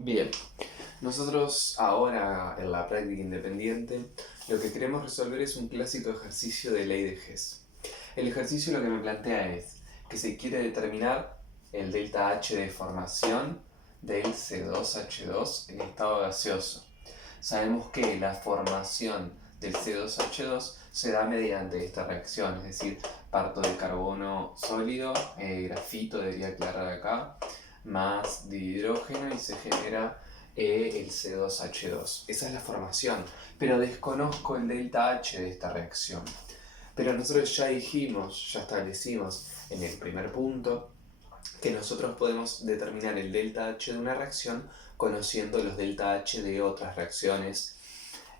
Bien, nosotros ahora en la práctica independiente lo que queremos resolver es un clásico ejercicio de ley de Hess. El ejercicio lo que me plantea es que se quiere determinar el delta H de formación del C2H2 en estado gaseoso. Sabemos que la formación del C2H2 se da mediante esta reacción, es decir, parto de carbono sólido, grafito debería aclarar acá, más dihidrógeno y se genera el C2H2. Esa es la formación, pero desconozco el delta H de esta reacción. Pero nosotros ya dijimos, ya establecimos en el primer punto, que nosotros podemos determinar el delta H de una reacción conociendo los delta H de otras reacciones.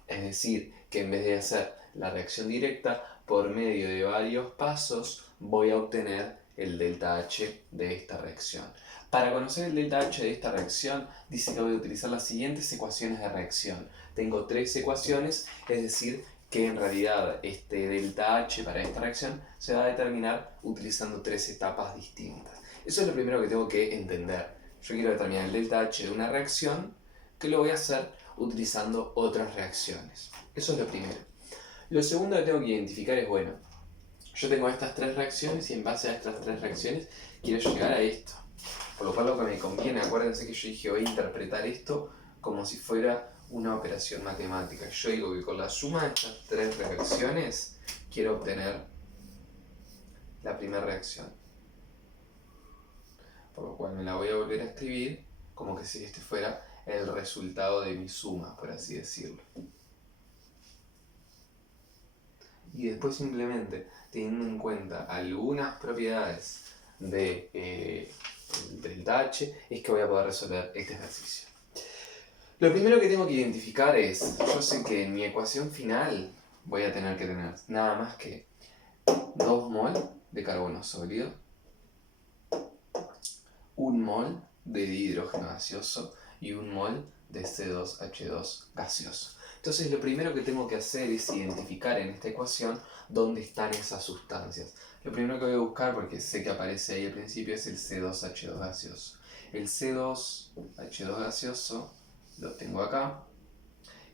Es decir, que en vez de hacer la reacción directa, por medio de varios pasos voy a obtener el delta H de esta reacción. Para conocer el delta H de esta reacción, dice que voy a utilizar las siguientes ecuaciones de reacción. Tengo tres ecuaciones, es decir, que en realidad este delta H para esta reacción se va a determinar utilizando tres etapas distintas. Eso es lo primero que tengo que entender. Yo quiero determinar el delta H de una reacción, que lo voy a hacer utilizando otras reacciones. Eso es lo primero. Lo segundo que tengo que identificar es, bueno, yo tengo estas tres reacciones y en base a estas tres reacciones quiero llegar a esto. Por lo cual lo que me conviene, acuérdense que yo dije voy a interpretar esto como si fuera una operación matemática. Yo digo que con la suma de estas tres reacciones quiero obtener la primera reacción. Por lo cual me la voy a volver a escribir como que si este fuera el resultado de mi suma, por así decirlo. Y después simplemente teniendo en cuenta algunas propiedades del delta H es que voy a poder resolver este ejercicio. Lo primero que tengo que identificar es, yo sé que en mi ecuación final voy a tener que tener nada más que 2 mol de carbono sólido, 1 mol de dihidrógeno gaseoso y 1 mol de C2H2 gaseoso. Entonces lo primero que tengo que hacer es identificar en esta ecuación dónde están esas sustancias. Lo primero que voy a buscar, porque sé que aparece ahí al principio, es el C2H2 gaseoso. El C2H2 gaseoso lo tengo acá,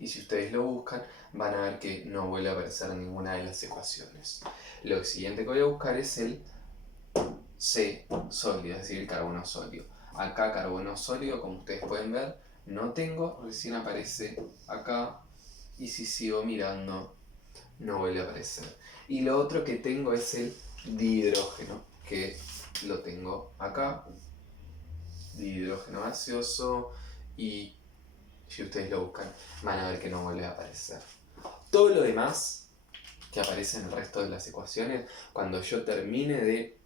y si ustedes lo buscan van a ver que no vuelve a aparecer en ninguna de las ecuaciones. Lo siguiente que voy a buscar es el C sólido, es decir, el carbono sólido. Acá carbono sólido, como ustedes pueden ver, no tengo, recién aparece acá, y si sigo mirando no vuelve a aparecer. Y lo otro que tengo es el dihidrógeno, que lo tengo acá, dihidrógeno gaseoso, y si ustedes lo buscan van a ver que no vuelve a aparecer. Todo lo demás que aparece en el resto de las ecuaciones, cuando yo termine de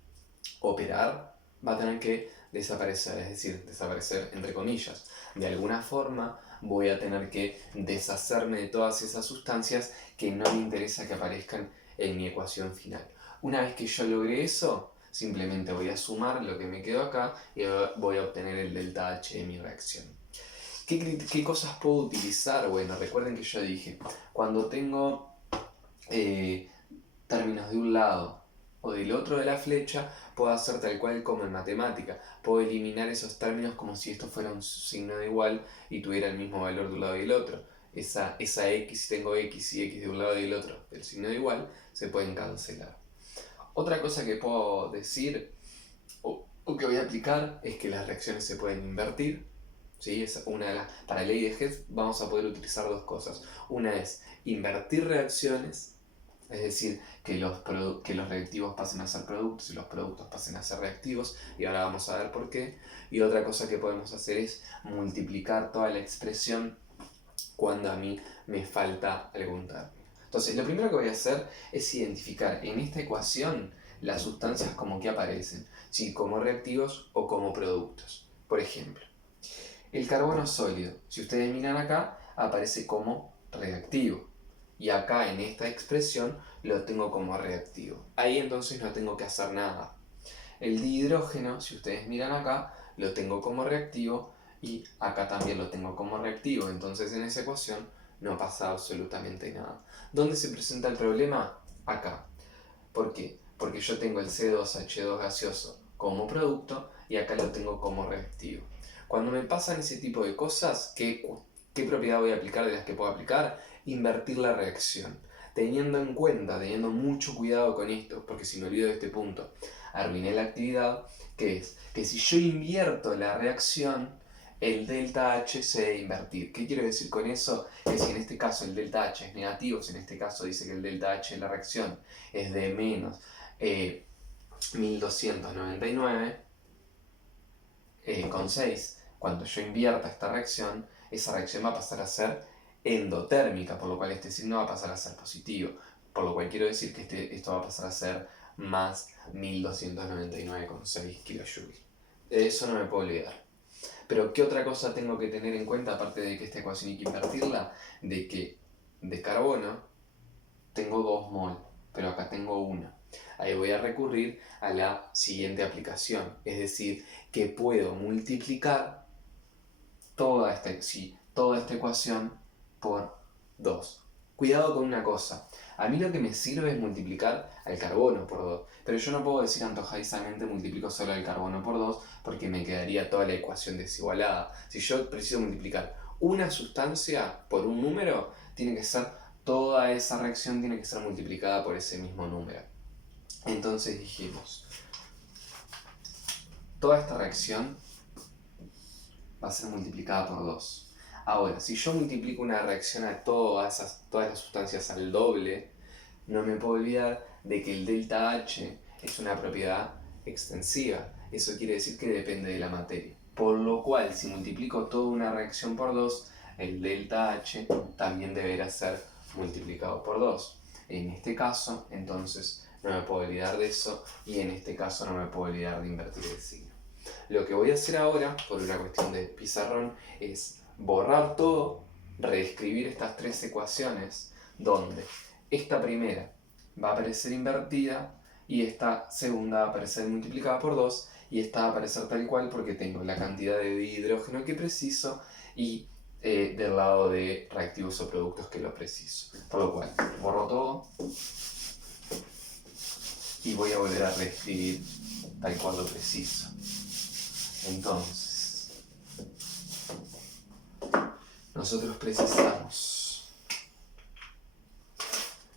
operar, va a tener que desaparecer, es decir, desaparecer entre comillas. De alguna forma voy a tener que deshacerme de todas esas sustancias que no me interesa que aparezcan en mi ecuación final. Una vez que yo logré eso, simplemente voy a sumar lo que me quedó acá y voy a obtener el delta H de mi reacción. ¿Qué cosas puedo utilizar? Bueno, recuerden que yo dije, cuando tengo términos de un lado o del otro de la flecha, puedo hacer tal cual como en matemática. Puedo eliminar esos términos como si esto fuera un signo de igual y tuviera el mismo valor de un lado y del otro. Esa X, si tengo X y X de un lado y del otro, el signo de igual, se pueden cancelar. Otra cosa que puedo decir o que voy a aplicar es que las reacciones se pueden invertir. ¿Sí? Es una de las, para la ley de Hess vamos a poder utilizar dos cosas. Una es invertir reacciones, es decir, que los reactivos pasen a ser productos y los productos pasen a ser reactivos, y ahora vamos a ver por qué. Y otra cosa que podemos hacer es multiplicar toda la expresión cuando a mí me falta algún término. Entonces, lo primero que voy a hacer es identificar en esta ecuación las sustancias como que aparecen, si como reactivos o como productos. Por ejemplo, el carbono sólido, si ustedes miran acá, aparece como reactivo. Y acá en esta expresión lo tengo como reactivo. Ahí entonces no tengo que hacer nada. El dihidrógeno, si ustedes miran acá, lo tengo como reactivo y acá también lo tengo como reactivo. Entonces en esa ecuación no pasa absolutamente nada. ¿Dónde se presenta el problema? Acá. ¿Por qué? Porque yo tengo el C2H2 gaseoso como producto y acá lo tengo como reactivo. Cuando me pasan ese tipo de cosas, ¿qué propiedad voy a aplicar de las que puedo aplicar? Invertir la reacción. Teniendo en cuenta, teniendo mucho cuidado con esto, porque si me olvido de este punto, arruiné la actividad, que es que si yo invierto la reacción, el delta H se debe invertir. ¿Qué quiero decir con eso? Que si en este caso el delta H es negativo, si en este caso dice que el delta H de la reacción es de menos 1299 con 6, cuando yo invierta esta reacción, esa reacción va a pasar a ser endotérmica, por lo cual este signo va a pasar a ser positivo. Por lo cual quiero decir que esto va a pasar a ser más 1299,6 kJ. De eso no me puedo olvidar. Pero ¿qué otra cosa tengo que tener en cuenta, aparte de que esta ecuación hay que invertirla? De que de carbono tengo 2 mol, pero acá tengo 1. Ahí voy a recurrir a la siguiente aplicación, es decir, que puedo multiplicar toda esta ecuación por 2. Cuidado con una cosa, a mí lo que me sirve es multiplicar al carbono por 2, pero yo no puedo decir antojadizamente multiplico solo al carbono por 2 porque me quedaría toda la ecuación desigualada. Si yo preciso multiplicar una sustancia por un número, tiene que ser toda esa reacción tiene que ser multiplicada por ese mismo número. Entonces dijimos, toda esta reacción va a ser multiplicada por 2. Ahora, si yo multiplico una reacción a todas las sustancias al doble, no me puedo olvidar de que el delta H es una propiedad extensiva. Eso quiere decir que depende de la materia. Por lo cual, si multiplico toda una reacción por 2, el delta H también deberá ser multiplicado por 2. En este caso, entonces, no me puedo olvidar de eso, y en este caso no me puedo olvidar de invertir el signo. Lo que voy a hacer ahora, por una cuestión de pizarrón, es borrar todo, reescribir estas 3 ecuaciones, donde esta primera va a aparecer invertida y esta segunda va a aparecer multiplicada por 2 y esta va a aparecer tal cual porque tengo la cantidad de hidrógeno que preciso y del lado de reactivos o productos que lo preciso. Por lo cual, borro todo y voy a volver a reescribir tal cual lo preciso. Entonces, nosotros precisamos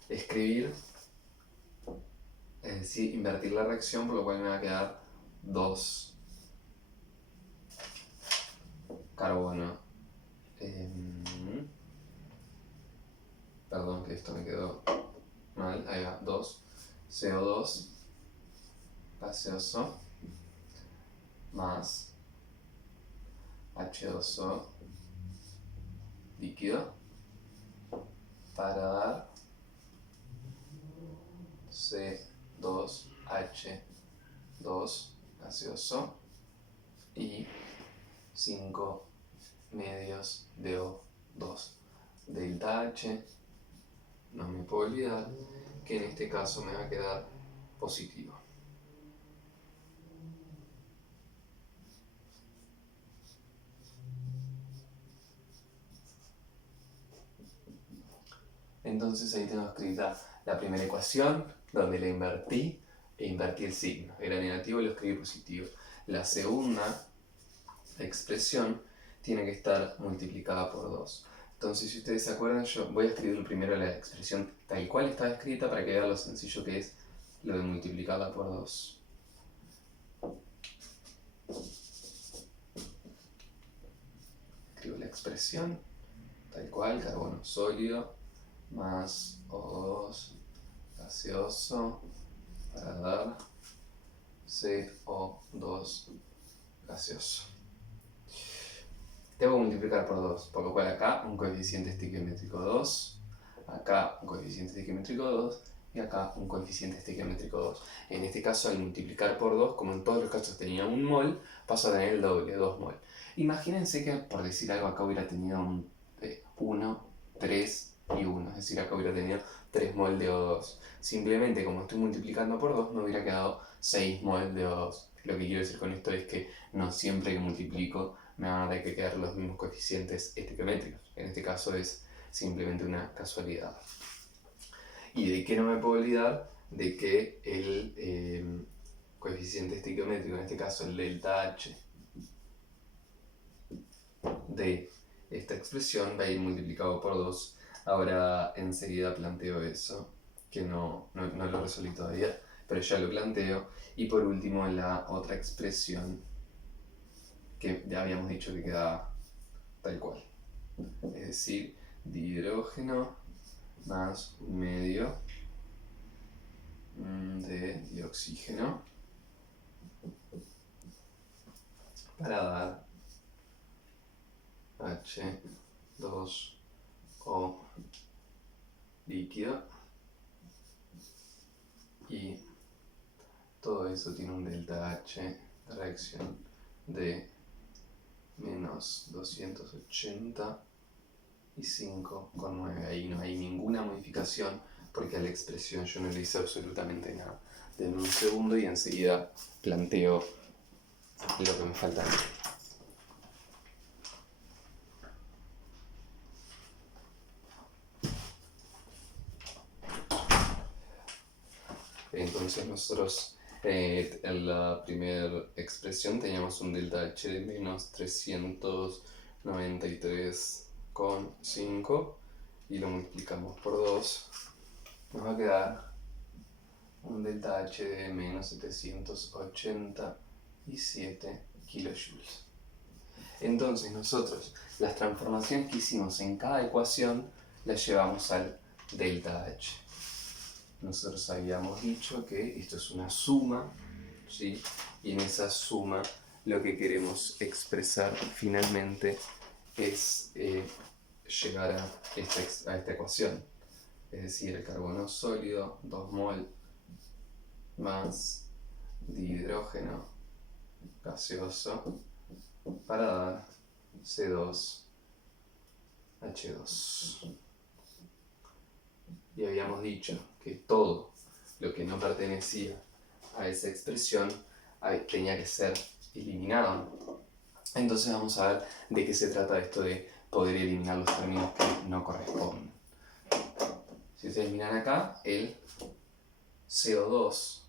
escribir, es decir, invertir la reacción, por lo cual me va a quedar 2 carbono. Perdón que esto me quedó mal, ahí va, 2 CO2 gaseoso más H2O líquido para dar C2H2 gaseoso y 5 medios de O2. Delta H, no me puedo olvidar que en este caso me va a quedar positivo. Entonces ahí tengo escrita la primera ecuación, donde la invertí e invertí el signo. Era negativo y lo escribí positivo. La segunda expresión tiene que estar multiplicada por 2. Entonces, si ustedes se acuerdan, yo voy a escribir primero la expresión tal cual estaba escrita para que vean lo sencillo que es lo de multiplicarla por 2. Escribo la expresión tal cual, carbono sólido más O2 gaseoso para dar CO2 gaseoso. Tengo que multiplicar por 2, por lo cual acá un coeficiente estequiométrico 2, acá un coeficiente estequiométrico 2 y acá un coeficiente estequiométrico 2. En este caso, al multiplicar por 2, como en todos los casos tenía un mol, paso a tener el doble, 2 mol. Imagínense que, por decir algo, acá hubiera tenido un 1, 3 y 1, es decir, acá hubiera tenido 3 mol de O2. Simplemente, como estoy multiplicando por 2, me hubiera quedado 6 mol de O2. Lo que quiero decir con esto es que no siempre que multiplico me van a tener que quedar los mismos coeficientes estequiométricos. En este caso es simplemente una casualidad. ¿Y de qué no me puedo olvidar? De que el coeficiente estequiométrico, en este caso el delta H, de esta expresión va a ir multiplicado por 2. Ahora enseguida planteo eso, que no lo resolví todavía, pero ya lo planteo. Y por último la otra expresión que ya habíamos dicho que quedaba tal cual. Es decir, dihidrógeno más un medio de dioxígeno para dar H2O líquido, y todo eso tiene un delta H de reacción de menos 285,9. Ahí no hay ninguna modificación porque a la expresión yo no le hice absolutamente nada. Denme un segundo y enseguida planteo lo que me falta. Entonces nosotros en la primera expresión teníamos un delta H de menos 393,5 y lo multiplicamos por 2. Nos va a quedar un delta H de menos 787 kilojoules. Entonces nosotros las transformaciones que hicimos en cada ecuación las llevamos al delta H. Nosotros habíamos dicho que esto es una suma, ¿sí? Y en esa suma lo que queremos expresar finalmente es llegar a esta ecuación. Es decir, el carbono sólido, 2 mol más dihidrógeno gaseoso para dar C2H2. Y habíamos dicho que todo lo que no pertenecía a esa expresión tenía que ser eliminado. Entonces vamos a ver de qué se trata esto de poder eliminar los términos que no corresponden. Si ustedes miran acá, el CO2,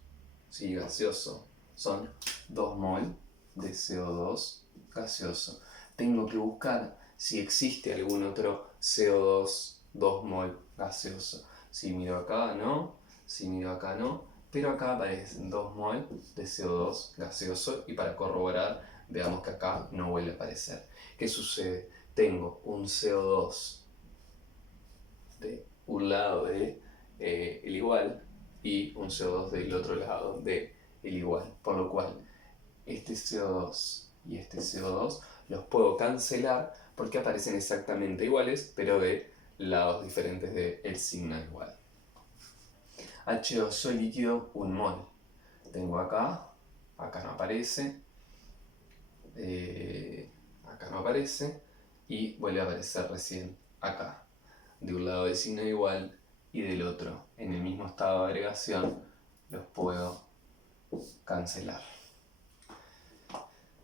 ¿sí? Gaseoso, son 2 mol de CO2 gaseoso. Tengo que buscar si existe algún otro CO2 2 mol gaseoso. Si miro acá, no. Si miro acá, no. Pero acá aparecen 2 mol de CO2 gaseoso y para corroborar, veamos que acá no vuelve a aparecer. ¿Qué sucede? Tengo un CO2 de un lado de el igual y un CO2 del otro lado de el igual. Por lo cual, este CO2 y este CO2 los puedo cancelar porque aparecen exactamente iguales, pero de lados diferentes del signo igual. H2O líquido, 1 mol. Tengo acá no aparece, acá no aparece, y vuelve a aparecer recién acá. De un lado del signo igual y del otro, en el mismo estado de agregación, los puedo cancelar.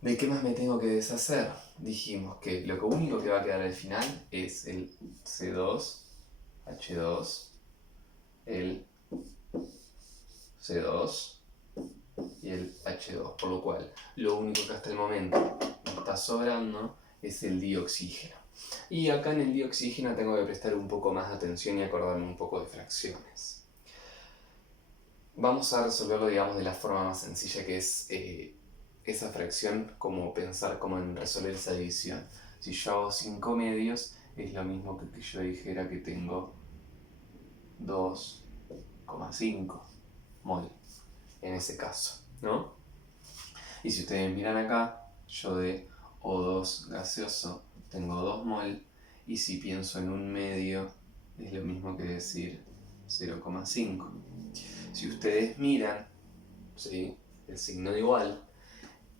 ¿De qué más me tengo que deshacer? Dijimos que lo único que va a quedar al final es el C2H2, el C2 y el H2, por lo cual lo único que hasta el momento me está sobrando es el dioxígeno. Y acá en el dioxígeno tengo que prestar un poco más de atención y acordarme un poco de fracciones. Vamos a resolverlo, digamos, de la forma más sencilla, que es esa fracción, como pensar como en resolver esa división. Si yo hago 5 medios, es lo mismo que yo dijera que tengo 2,5 mol en ese caso, ¿no? Y si ustedes miran acá, yo de O2 gaseoso tengo 2 mol, y si pienso en un medio, es lo mismo que decir 0,5. Si ustedes miran, ¿sí?, el signo de igual,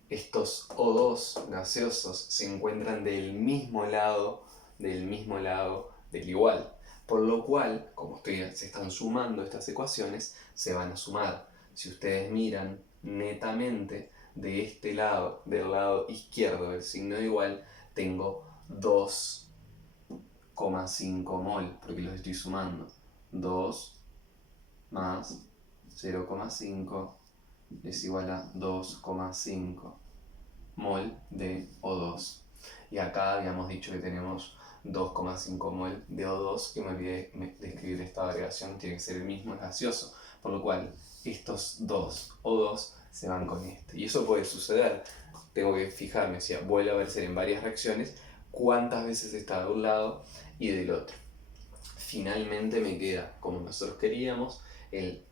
estos O2 gaseosos se encuentran del mismo lado del igual. Por lo cual, como se están sumando estas ecuaciones, se van a sumar. Si ustedes miran netamente de este lado, del lado izquierdo del signo de igual, tengo 2,5 mol, porque los estoy sumando. 2 más 0,5 es igual a 2,5 mol de O2. Y acá habíamos dicho que tenemos 2,5 mol de O2, que me olvidé de escribir esta variación, tiene que ser el mismo gaseoso, por lo cual estos dos O2 se van con este. Y eso puede suceder, tengo que fijarme si vuelve a verse en varias reacciones, cuántas veces está de un lado y del otro. Finalmente me queda, como nosotros queríamos, el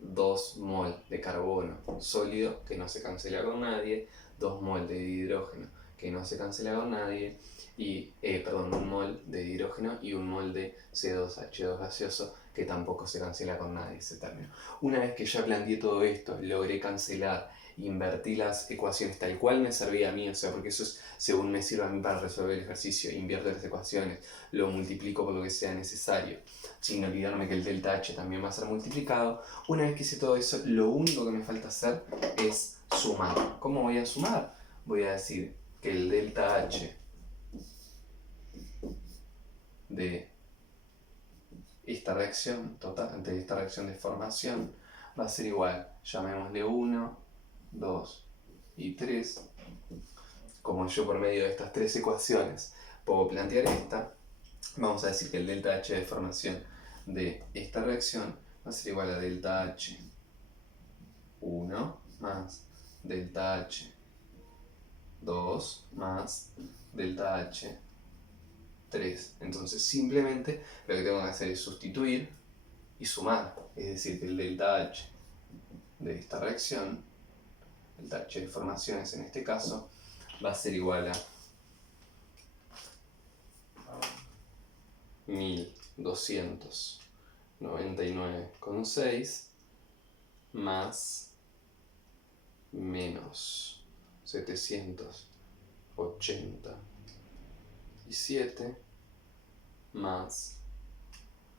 2 mol de carbono sólido que no se cancela con nadie, 2 mol de hidrógeno que no se cancela con nadie, y, perdón, 1 mol de hidrógeno y 1 mol de C2H2 gaseoso que tampoco se cancela con nadie ese término. Una vez que ya planteé todo esto, logré cancelar, invertí las ecuaciones tal cual me servía a mí, o sea, porque eso es según me sirve a mí para resolver el ejercicio, invierto las ecuaciones, lo multiplico por lo que sea necesario, sin olvidarme que el delta H también va a ser multiplicado. Una vez que hice todo eso, lo único que me falta hacer es sumar. ¿Cómo voy a sumar? Voy a decir que el delta H de esta reacción total, de esta reacción de formación, va a ser igual, llamémosle 1, 2 y 3. Como yo por medio de estas tres ecuaciones puedo plantear esta, vamos a decir que el delta H de formación de esta reacción va a ser igual a delta H 1 más delta H 2 más delta H 3. Entonces simplemente lo que tengo que hacer es sustituir y sumar. Es decir, que el delta H de esta reacción, delta H de formaciones en este caso, va a ser igual a 1299,6 más menos 787 más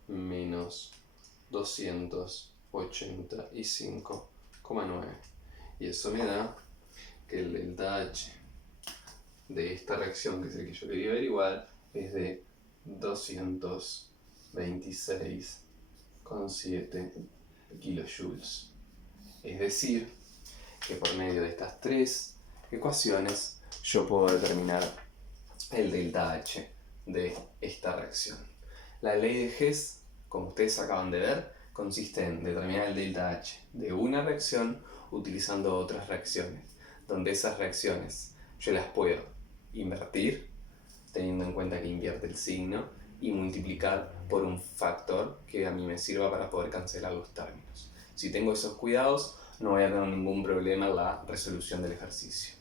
menos 285,9. Y eso me da que el delta H de esta reacción, que es el que yo quería averiguar, es de 226,7 kilojoules. Es decir, que por medio de estas tres ecuaciones yo puedo determinar el delta H de esta reacción. La ley de Hess, como ustedes acaban de ver, consiste en determinar el delta H de una reacción utilizando otras reacciones, donde esas reacciones yo las puedo invertir, teniendo en cuenta que invierte el signo, y multiplicar por un factor que a mí me sirva para poder cancelar los términos. Si tengo esos cuidados, no voy a tener ningún problema en la resolución del ejercicio.